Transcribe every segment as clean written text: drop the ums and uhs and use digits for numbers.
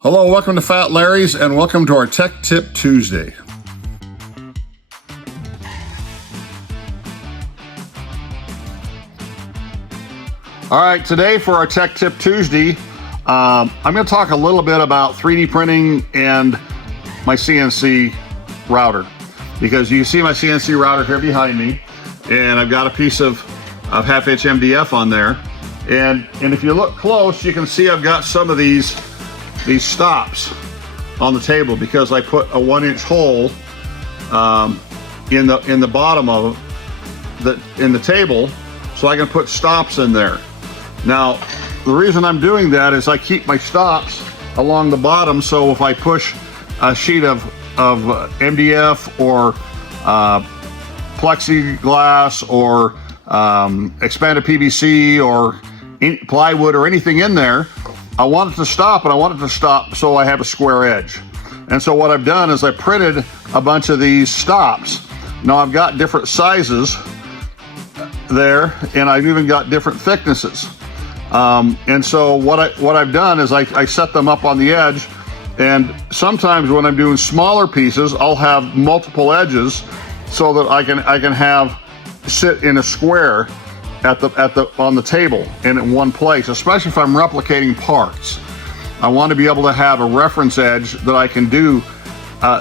Hello, welcome to Fatt Larry's and welcome to our Tech Tip Tuesday. All right, today for our Tech Tip Tuesday, I'm going to talk a little bit about 3D printing and my CNC router, because you see my CNC router here behind me, and I've got a piece of half-inch MDF on there, and if you look close, you can see I've got some of these stops on the table because I put a 1-inch hole in the bottom of the table, so I can put stops in there. Now, the reason I'm doing that is I keep my stops along the bottom, so if I push a sheet of MDF or plexiglass or expanded PVC or plywood or anything in there, I want it to stop, and I want it to stop so I have a square edge. And so what I've done is I printed a bunch of these stops. Now I've got different sizes there, and I've even got different thicknesses. And so what I've done is I set them up on the edge, and sometimes when I'm doing smaller pieces, I'll have multiple edges so that I can have sit in a square on the table and in one place, especially if I'm replicating parts. I want to be able to have a reference edge that I can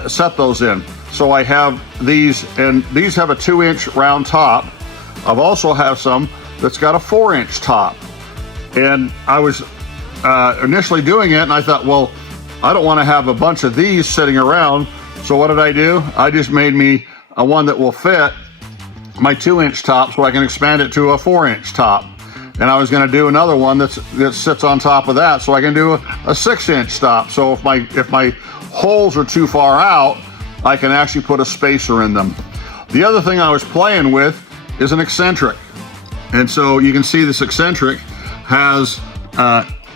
set those in. So I have these, and these have a 2-inch round top. I've also have some that's got a 4-inch top. And I was initially doing it, and I thought, well, I don't want to have a bunch of these sitting around. So what did I do? I just made me a one that will fit my 2-inch top, so I can expand it to a 4-inch top. And I was going to do another one that sits on top of that, so I can do a 6-inch top. So if my holes are too far out, I can actually put a spacer in them. The other thing I was playing with is an eccentric. And so you can see this eccentric has,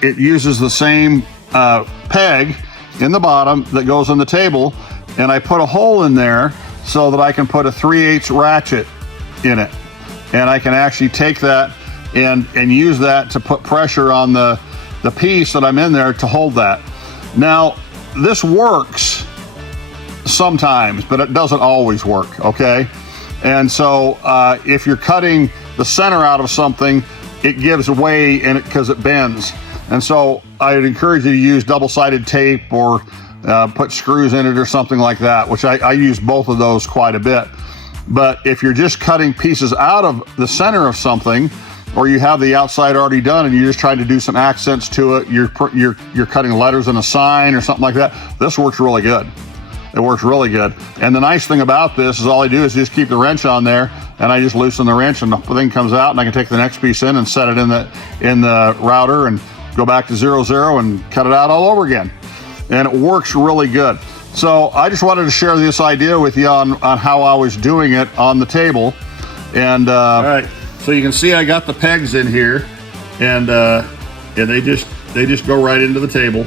it uses the same peg in the bottom that goes on the table, and I put a hole in there so that I can put a 3/8 ratchet in it. And I can actually take that and use that to put pressure on the piece that I'm in there to hold that. Now, this works sometimes, but it doesn't always work, okay? And so if you're cutting the center out of something, it gives way because it bends. And so I would encourage you to use double-sided tape or put screws in it or something like that, which I use both of those quite a bit. But if you're just cutting pieces out of the center of something, or you have the outside already done and you're just trying to do some accents to it, you're cutting letters in a sign or something like that, this works really good. It works really good. And the nice thing about this is all I do is just keep the wrench on there, and I just loosen the wrench and the thing comes out, and I can take the next piece in and set it in the router and go back to 0, and cut it out all over again. And it works really good. So I just wanted to share this idea with you on how I was doing it on the table. And all right, so you can see I got the pegs in here, and they just go right into the table.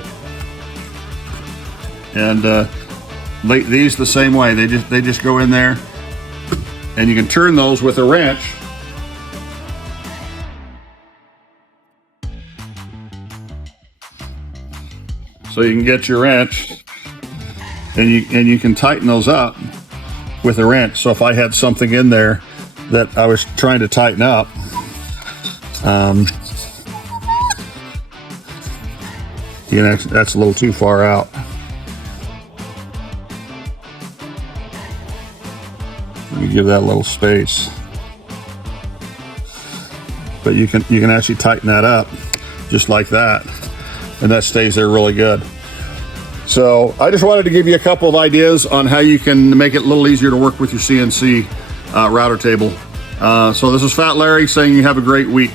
And these the same way. They just go in there, and you can turn those with a wrench. So you can get your wrench, and you can tighten those up with a wrench. So if I had something in there that I was trying to tighten up, that's a little too far out. Let me give that a little space. But you can actually tighten that up just like that, and that stays there really good. So I just wanted to give you a couple of ideas on how you can make it a little easier to work with your CNC router table. So this is Fatt Larry saying you have a great week.